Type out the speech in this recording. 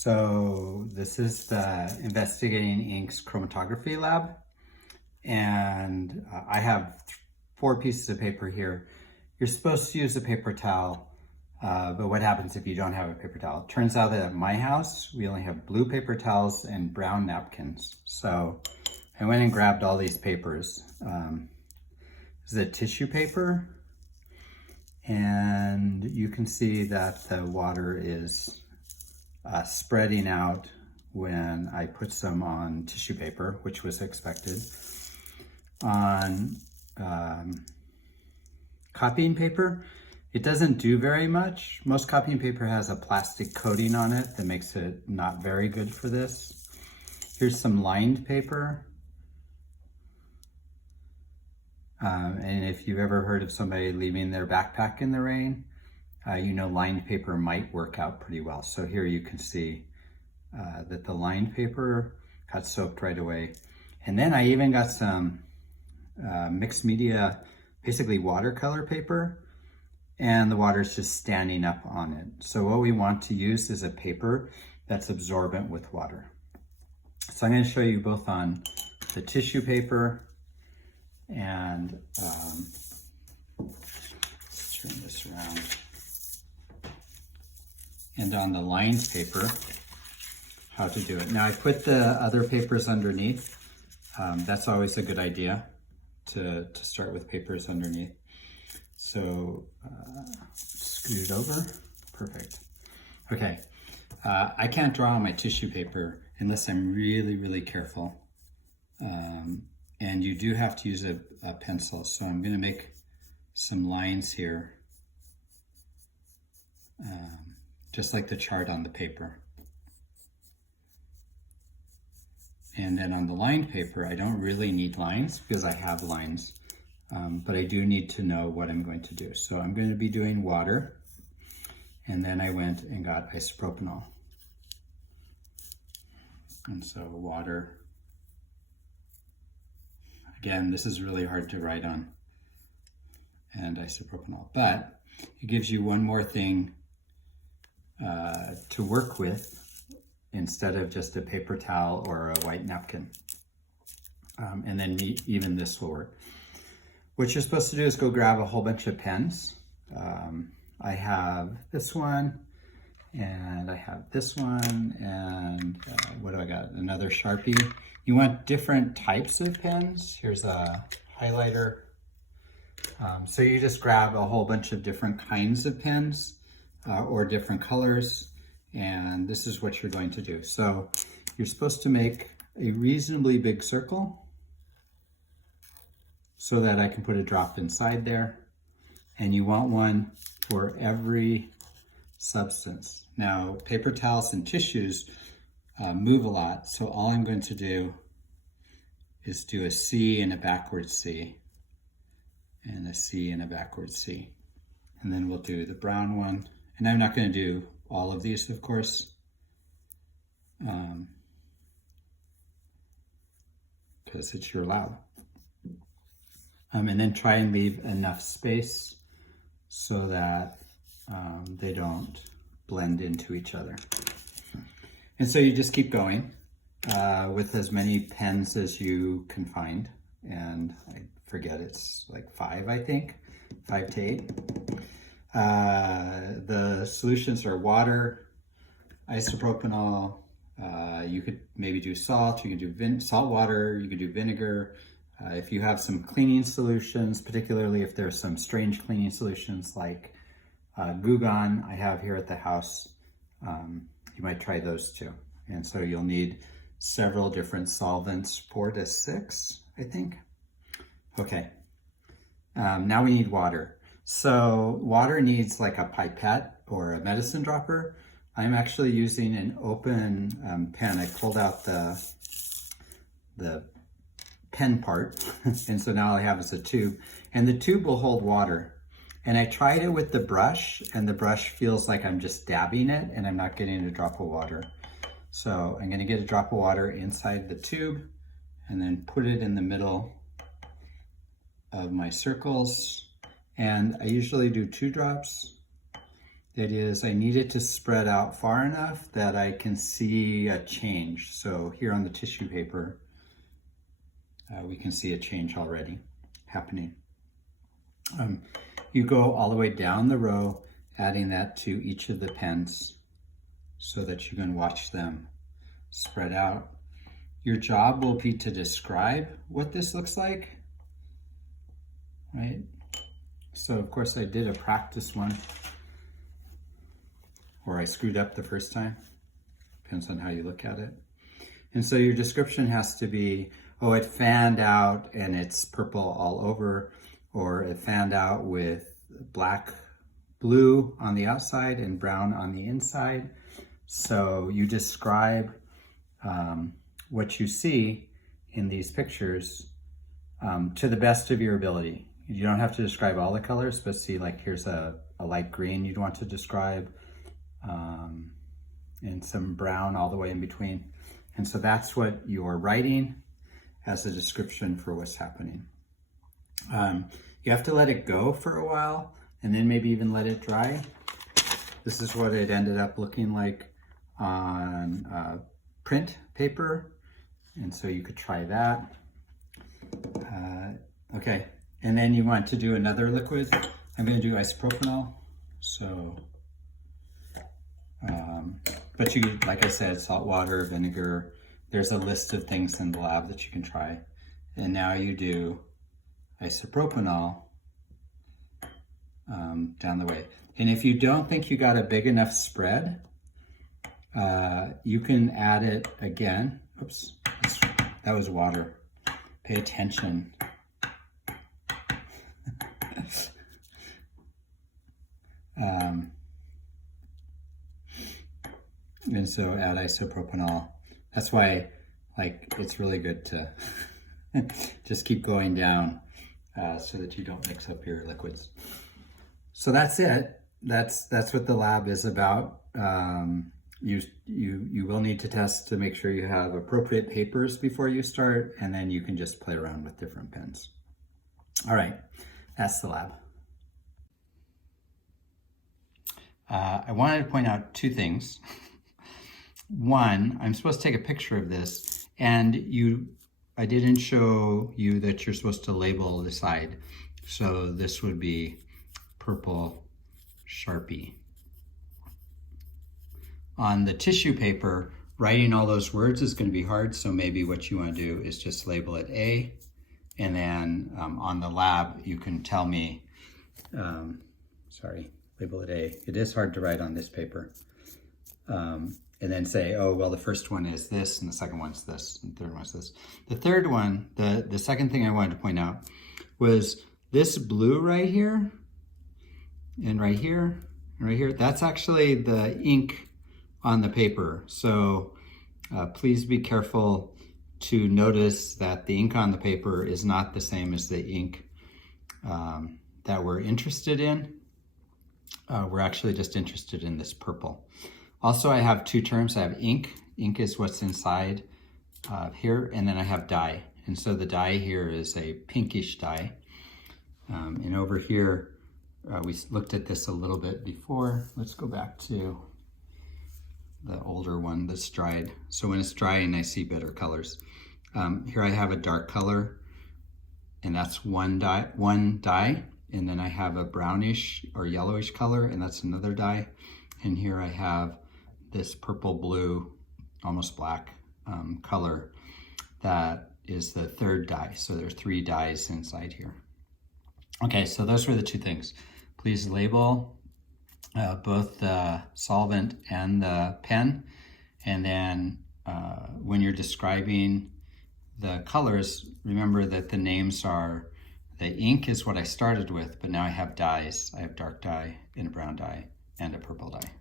So this is the Investigating Inks chromatography lab, and I have 4 pieces of paper here. You're supposed to use a paper towel, but what happens if you don't have a paper towel? It turns out that at my house, we only have blue paper towels and brown napkins. So I went and grabbed all these papers. This is a tissue paper, and you can see that the water is spreading out when I put some on tissue paper, which was expected. On copying paper, it doesn't do very much. Most copying paper has a plastic coating on it that makes it not very good for this. Here's some lined paper. And if you've ever heard of somebody leaving their backpack in the rain, you know lined paper might work out pretty well. So here you can see that the lined paper got soaked right away. And then I even got some mixed media, basically watercolor paper, and the water's just standing up on it. So what we want to use is a paper that's absorbent with water. So I'm going to show you both on the tissue paper and let's turn this around. And on the lined paper, how to do it. Now I put the other papers underneath. That's always a good idea to start with papers underneath. So scoot it over, perfect. Okay, I can't draw on my tissue paper unless I'm really, really careful. And you do have to use a pencil. So I'm gonna make some lines here. Just like the chart on the paper. And then on the lined paper, I don't really need lines because I have lines, but I do need to know what I'm going to do. So I'm going to be doing water, and then I went and got isopropanol. And so water, again, this is really hard to write on, and isopropanol, but it gives you one more thing to work with instead of just a paper towel or a white napkin. And then even this will work. What you're supposed to do is go grab a whole bunch of pens. I have this one, and I have this one, and what do I got? Another Sharpie. You want different types of pens. Here's a highlighter. So you just grab a whole bunch of different kinds of pens or different colors, and this is what you're going to do. So you're supposed to make a reasonably big circle so that I can put a drop inside there, and you want one for every substance. Now, paper towels and tissues move a lot, so all I'm going to do is do a C and a backward C, and a C and a backward C. And then we'll do the brown one. And I'm not going to do all of these, of course, because it's your lab. And then try and leave enough space so that they don't blend into each other. And so you just keep going with as many pens as you can find. And I forget, it's like 5, I think, 5 to 8. The solutions are water, isopropanol, you could maybe do salt, you could do salt water, you could do vinegar. If you have some cleaning solutions, particularly if there's some strange cleaning solutions like Goo Gone I have here at the house, you might try those too. And so you'll need several different solvents, 4 to 6, I think. Okay, now we need water. So water needs like a pipette or a medicine dropper. I'm actually using an open pen. I pulled out the pen part, and so now all I have is a tube. And the tube will hold water. And I tried it with the brush, and the brush feels like I'm just dabbing it, and I'm not getting a drop of water. So I'm gonna get a drop of water inside the tube, and then put it in the middle of my circles. And I usually do 2 drops. It is, I need it to spread out far enough that I can see a change. So here on the tissue paper, we can see a change already happening. You go all the way down the row, adding that to each of the pens so that you can watch them spread out. Your job will be to describe what this looks like, right? So of course I did a practice one, or I screwed up the first time. Depends on how you look at it. And so your description has to be, oh, it fanned out and it's purple all over, or it fanned out with blue on the outside and brown on the inside. So you describe what you see in these pictures to the best of your ability. You don't have to describe all the colors, but see, like here's a light green you'd want to describe, and some brown all the way in between. And so that's what you're writing as a description for what's happening. You have to let it go for a while and then maybe even let it dry. This is what it ended up looking like on print paper. And so you could try that. Okay, and then you want to do another liquid. I'm going to do isopropanol. So, but you, like I said, salt water, vinegar. There's a list of things in the lab that you can try. And now you do isopropanol down the way. And if you don't think you got a big enough spread, you can add it again. Oops, that was water. Pay attention. And so add isopropanol. That's why, like, it's really good to just keep going down so that you don't mix up your liquids. So that's it. That's what the lab is about. You will need to test to make sure you have appropriate papers before you start, and then you can just play around with different pens. All right, that's the lab. I wanted to point out two things. One, I'm supposed to take a picture of this, and I didn't show you that you're supposed to label the side. So this would be purple Sharpie. On the tissue paper, writing all those words is going to be hard, so maybe what you want to do is just label it A, and then on the lab you can tell me, label it A. It is hard to write on this paper. And then say, oh, well, the first one is this, and the second one's this, and the third one's this. The third one, the second thing I wanted to point out was this blue right here, and right here, and right here, that's actually the ink on the paper. So please be careful to notice that the ink on the paper is not the same as the ink that we're interested in. We're actually just interested in this purple. Also, I have two terms. I have ink. Ink is what's inside here, and then I have dye. And so the dye here is a pinkish dye. And over here, we looked at this a little bit before. Let's go back to the older one that's dried. So when it's drying, I see better colors. Here I have a dark color, and that's one dye. And then I have a brownish or yellowish color, and that's another dye. And here I have this purple blue, almost black color that is the third dye. So there are three dyes inside here. Okay, so those were the two things. Please label both the solvent and the pen. And then when you're describing the colors, remember that the names are, the ink is what I started with, but now I have dyes. I have dark dye and a brown dye and a purple dye.